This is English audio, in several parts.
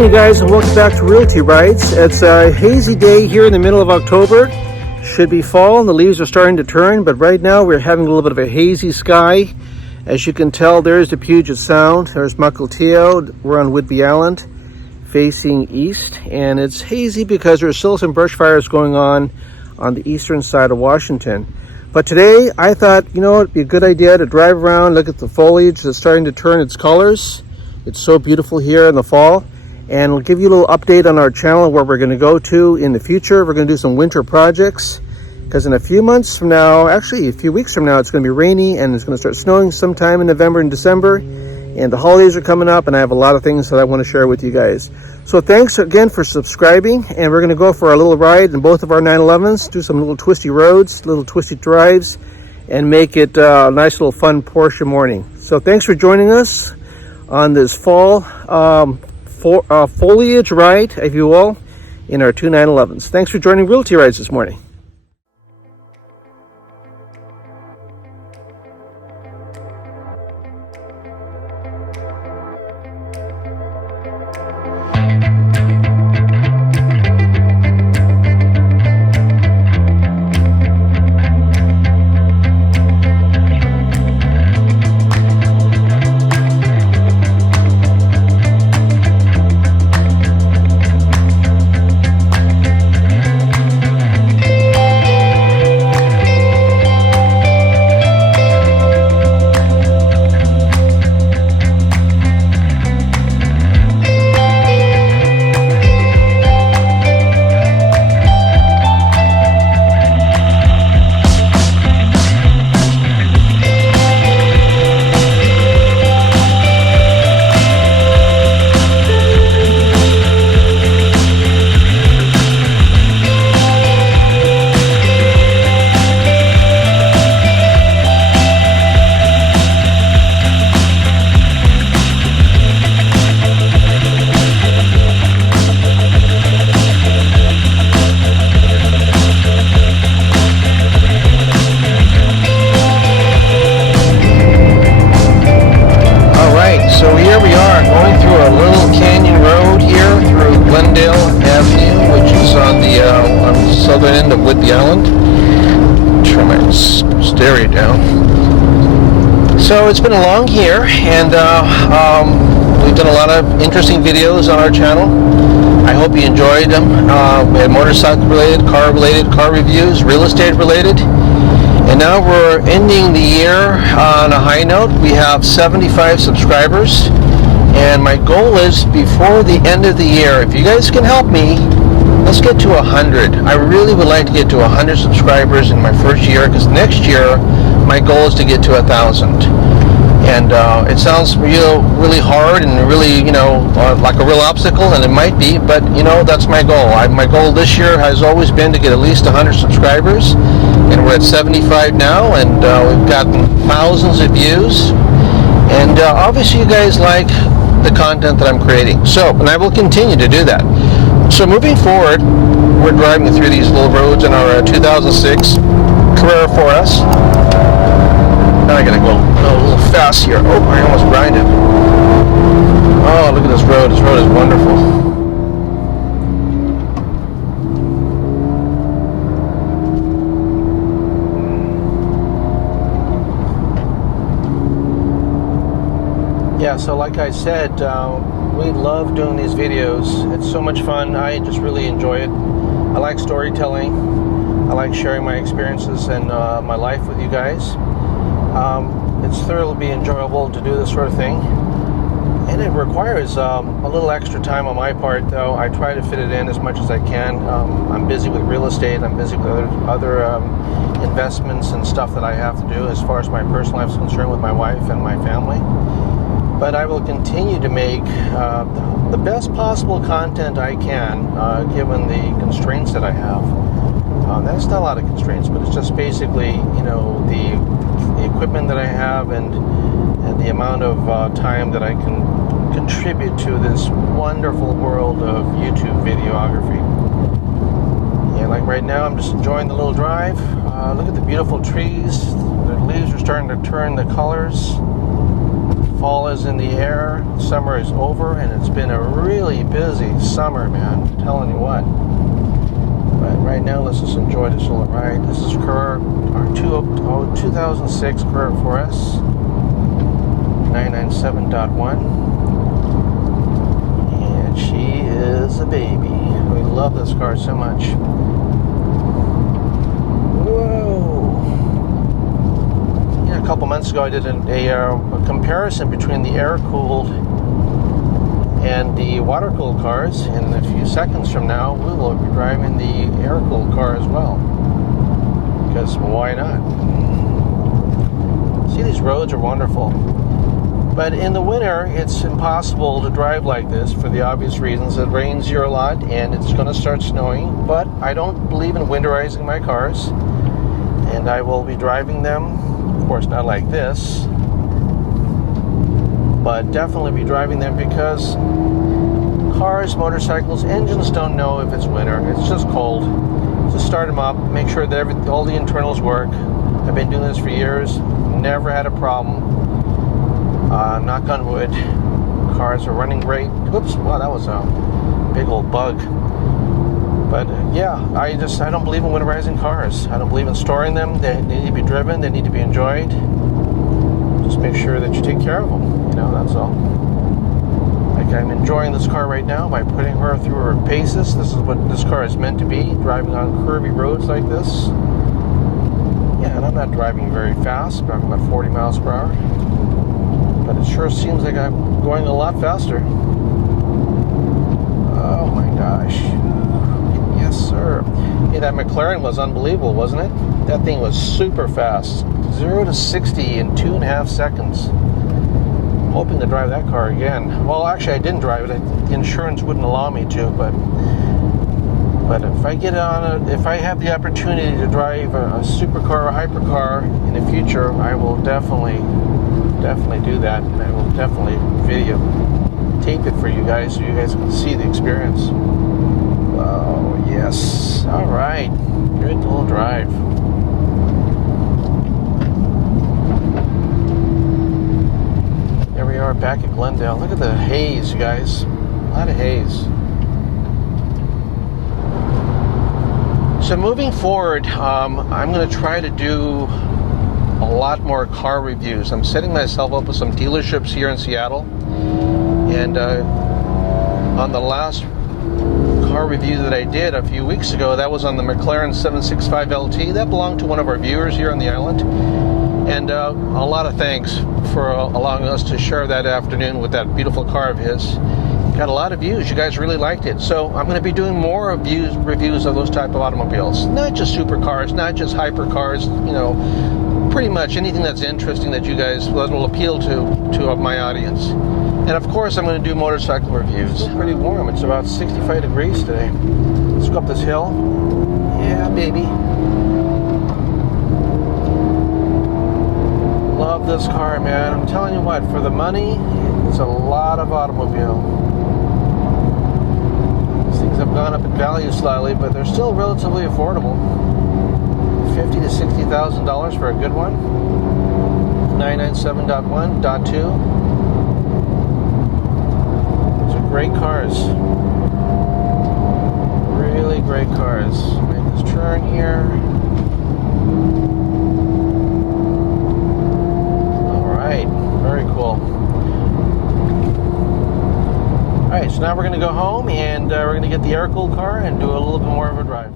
morning, you guys, and welcome back to Realty Rides. It's a hazy day here in the middle of October. Should be fall and the leaves are starting to turn, but right now we're having a little bit of a hazy sky. As you can tell, there's the Puget Sound, there's Mukilteo. We're on Whidbey Island facing east, and it's hazy because there's still some brush fires going on the eastern side of Washington. But today I thought, it'd be a good idea to drive around, look at the foliage that's starting to turn its colors. It's so beautiful here in the fall. And we'll give you a little update on our channel where we're going to go to in the future. We're going to do some winter projects because in a few months from now, actually a few weeks from now, it's going to be rainy and it's going to start snowing sometime in November and December. And the holidays are coming up and I have a lot of things that I want to share with you guys. So thanks again for subscribing, and we're going to go for a little ride in both of our 911's, do some little twisty roads, little twisty drives, and make it a nice little fun Porsche morning. So thanks for joining us on this fall foliage ride, if you will, in our two 911's. Thanks for joining Realty Rides this morning. Southern end of Whidbey Island. Turn my stereo down. So it's been a long year, and we've done a lot of interesting videos on our channel. I hope you enjoyed them. We had motorcycle related, car reviews, real estate related, and now we're ending the year on a high note. We have 75 subscribers, and my goal is before the end of the year, if you guys can help me, let's get to 100. I really would like to get to 100 subscribers in my first year, because next year my goal is to get to 1,000. And it sounds really hard and really, like a real obstacle, and it might be, but that's my goal. My goal this year has always been to get at least 100 subscribers, and we're at 75 now, and we've gotten thousands of views. And obviously you guys like the content that I'm creating. So, and I will continue to do that. So moving forward, we're driving through these little roads in our 2006 Carrera 4S. Now I gotta go a little fast here. Oh, I almost grinded. Oh, look at this road. This road is wonderful. Yeah, so like I said, we love doing these videos. It's so much fun. I just really enjoy it. I like storytelling. I like sharing my experiences and my life with you guys. It's thoroughly enjoyable to do this sort of thing. And it requires a little extra time on my part, though. I try to fit it in as much as I can. I'm busy with real estate. I'm busy with other investments and stuff that I have to do as far as my personal life is concerned with my wife and my family. But I will continue to make the best possible content I can, given the constraints that I have. That's not a lot of constraints, but it's just basically, the equipment that I have and the amount of time that I can contribute to this wonderful world of YouTube videography. And like right now, I'm just enjoying the little drive. Look at the beautiful trees. The leaves are starting to turn the colors. Fall is in the air, summer is over, and it's been a really busy summer, man. I'm telling you what. But right now, let's just enjoy this little ride. This is Carrera, our 2006 Carrera 4S, 997.1. And she is a baby. We love this car so much. A couple months ago I did a comparison between the air-cooled and the water-cooled cars, and in a few seconds from now we will be driving the air-cooled car as well, because why not? See, these roads are wonderful, but in the winter it's impossible to drive like this for the obvious reasons. It rains here a lot and it's going to start snowing, but I don't believe in winterizing my cars, and I will be driving them. Of course, not like this, but definitely be driving them, because cars, motorcycles, engines don't know if it's winter. It's just cold. Just start them up, make sure that all the internals work. I've been doing this for years, never had a problem. Knock on wood. Cars are running great. Oops, wow, that was a big old bug. But yeah, I don't believe in winterizing cars. I don't believe in storing them. They need to be driven. They need to be enjoyed. Just make sure that you take care of them. You know, that's all. Like, I'm enjoying this car right now by putting her through her paces. This is what this car is meant to be, driving on curvy roads like this. Yeah, and I'm not driving very fast. I'm driving about 40 miles per hour. But it sure seems like I'm going a lot faster. Oh my gosh. Yes, sir. Hey, that McLaren was unbelievable, wasn't it? That thing was super fast. 0 to 60 in 2.5 seconds. I'm hoping to drive that car again. Well, actually, I didn't drive it. The insurance wouldn't allow me to, but if I get on if I have the opportunity to drive a supercar or hypercar in the future, I will definitely do that, and I will definitely tape it for you guys so you guys can see the experience. Oh, yes. All right. Good little drive. There we are back at Glendale. Look at the haze, you guys. A lot of haze. So moving forward, I'm going to try to do a lot more car reviews. I'm setting myself up with some dealerships here in Seattle. And on the last car review that I did a few weeks ago, that was on the McLaren 765 LT. That belonged to one of our viewers here on the island, and a lot of thanks for allowing us to share that afternoon with that beautiful car of his. Got a lot of views. You guys really liked it, so I'm going to be doing more reviews of those type of automobiles, not just supercars, not just hypercars, you know, pretty much anything that's interesting that you guys that will appeal to my audience. And of course, I'm going to do motorcycle reviews. It's pretty warm. It's about 65 degrees today. Let's go up this hill. Yeah, baby. Love this car, man. I'm telling you what, for the money, it's a lot of automobile. These things have gone up in value slightly, but they're still relatively affordable. $50,000 to $60,000 for a good one. 997.1.2. Great cars. Really great cars. Make this turn here. Alright, very cool. Alright, so now we're going to go home, and we're going to get the air-cooled car and do a little bit more of a drive.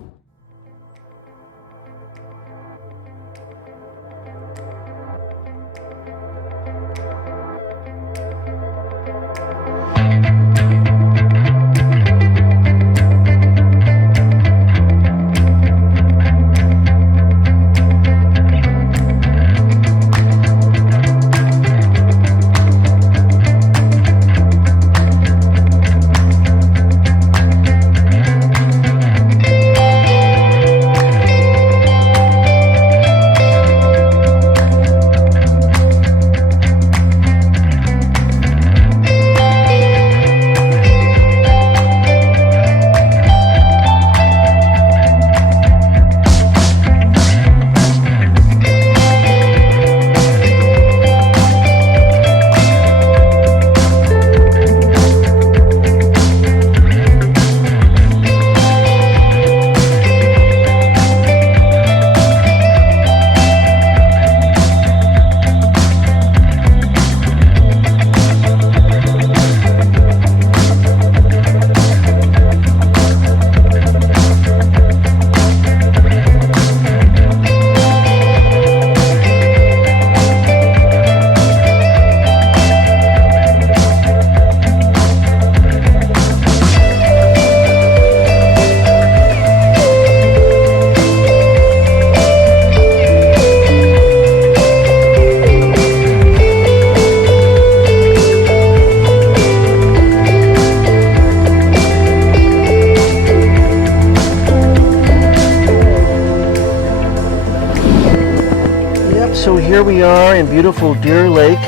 here we are in beautiful Deer Lake.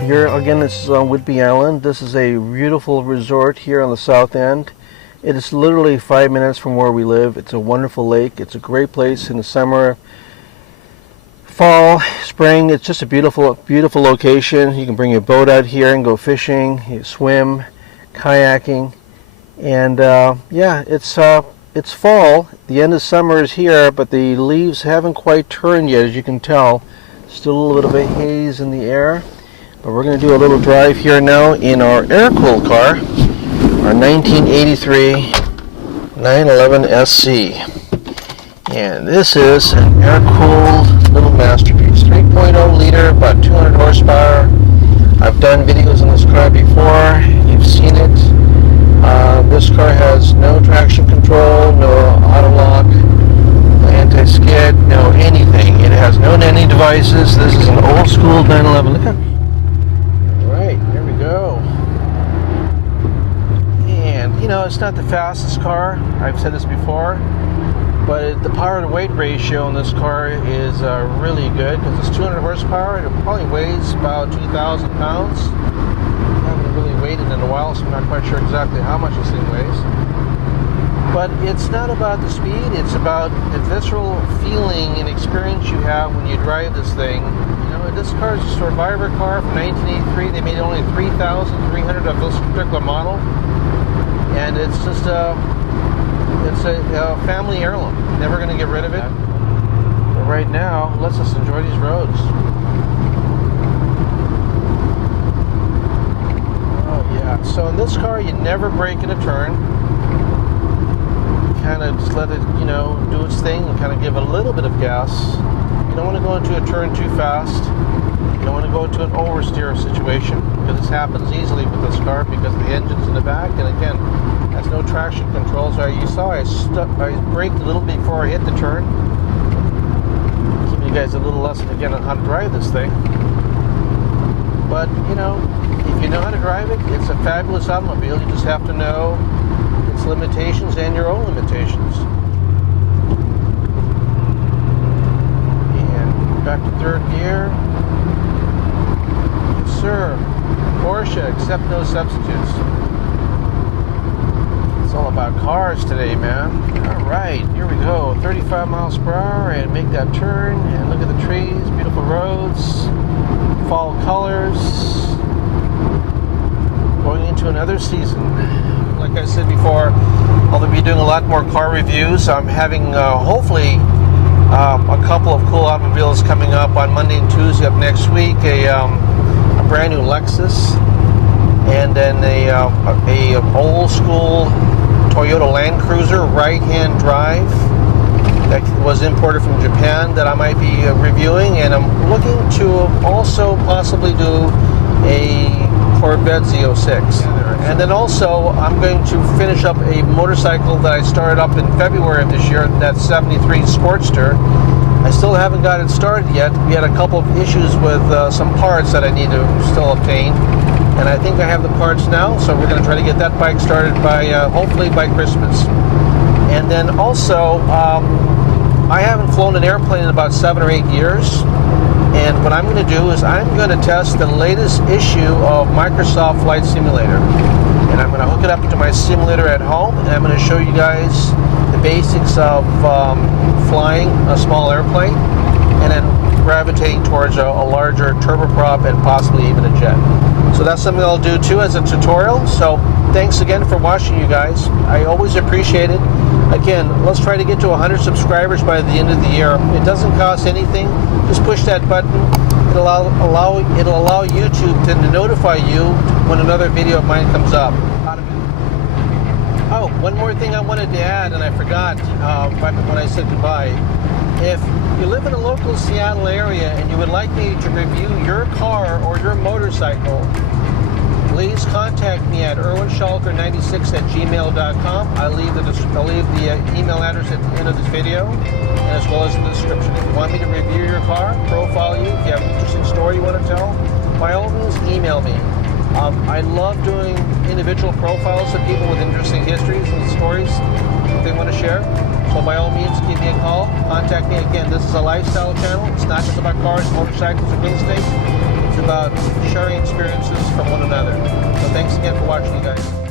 Here again, this is on Whidbey Island. This is a beautiful resort here on the south end. It is literally 5 minutes from where we live. It's a wonderful lake. It's a great place in the summer, fall, spring. It's just a beautiful, beautiful location. You can bring your boat out here and go fishing, you swim, kayaking, and yeah, it's fall. The end of summer is here, but the leaves haven't quite turned yet, as you can tell. Still a little bit of a haze in the air. But we're going to do a little drive here now in our air-cooled car, our 1983 911’S. And this is an air-cooled little masterpiece. 3.0 liter, about 200 horsepower. I've done videos on this car before. You've seen it. This car has no traction control, no auto lock, no anti-skid, no anything. It has no nanny devices. This is an old school 911. Alright, here we go. And, you know, it's not the fastest car. I've said this before. But the power to weight ratio on this car is really good because it's 200 horsepower. It probably weighs about 2,000 pounds. I haven't really weighed it in a while, so I'm not quite sure exactly how much this thing weighs. But it's not about the speed, it's about the visceral feeling and experience you have when you drive this thing. You know, this car is a survivor car from 1983. They made only 3,300 of this particular model. And it's just it's a family heirloom. Never going to get rid of it. But right now, let's just enjoy these roads. Oh yeah. So in this car, you never brake in a turn. Kind of just let it, you know, do its thing and kind of give a little bit of gas. You don't want to go into a turn too fast. You don't want to go into an oversteer situation, because this happens easily with this car because the engine's in the back, and again, has no traction control. So you saw I braked a little before I hit the turn. Give you guys a little lesson again on how to drive this thing. But you know, if you know how to drive it, it's a fabulous automobile. You just have to know its limitations and your own limitations. And back to third gear. Yes, sir. Porsche, accept no substitutes. It's all about cars today, man. Alright, here we go. 35 miles per hour and make that turn. And look at the trees, beautiful roads, fall colors. Going into another season. Like I said before, I'll be doing a lot more car reviews. I'm having hopefully a couple of cool automobiles coming up on Monday and Tuesday up next week. A brand new Lexus, and then a old school Toyota Land Cruiser right-hand drive that was imported from Japan that I might be reviewing, and I'm looking to also possibly do a Corvette Z06. And then also I'm going to finish up a motorcycle that I started up in February of this year, that 73 Sportster. I still haven't got it started yet. We had a couple of issues with some parts that I need to still obtain, and I think I have the parts now, so we're going to try to get that bike started by hopefully by Christmas. And then also I haven't flown an airplane in about 7 or 8 years, and what I'm going to do is I'm going to test the latest issue of Microsoft Flight Simulator, and I'm going to hook it up to my simulator at home, and I'm going to show you guys the basics of flying a small airplane and then gravitating towards a larger turboprop and possibly even a jet. So that's something I'll do too as a tutorial. So thanks again for watching, you guys. I always appreciate it. Again, let's try to get to 100 subscribers by the end of the year. It doesn't cost anything. Just push that button. It'll allow YouTube to notify you when another video of mine comes up. Oh, one more thing I wanted to add, and I forgot when I said goodbye. If you live in a local Seattle area and you would like me to review your car or your motorcycle, please contact me at irwinschalker96@gmail.com. I'll leave the email address at the end of this video, and as well as in the description. If you want me to review your car, profile you, if you have an interesting story you want to tell, by all means, email me. I love doing individual profiles of people with interesting histories and stories that they want to share. Well, by all means, give me a call. Contact me. Again, this is a lifestyle channel. It's not just about cars, motorcycles, or real estate. It's about sharing experiences from one another. So thanks again for watching, you guys.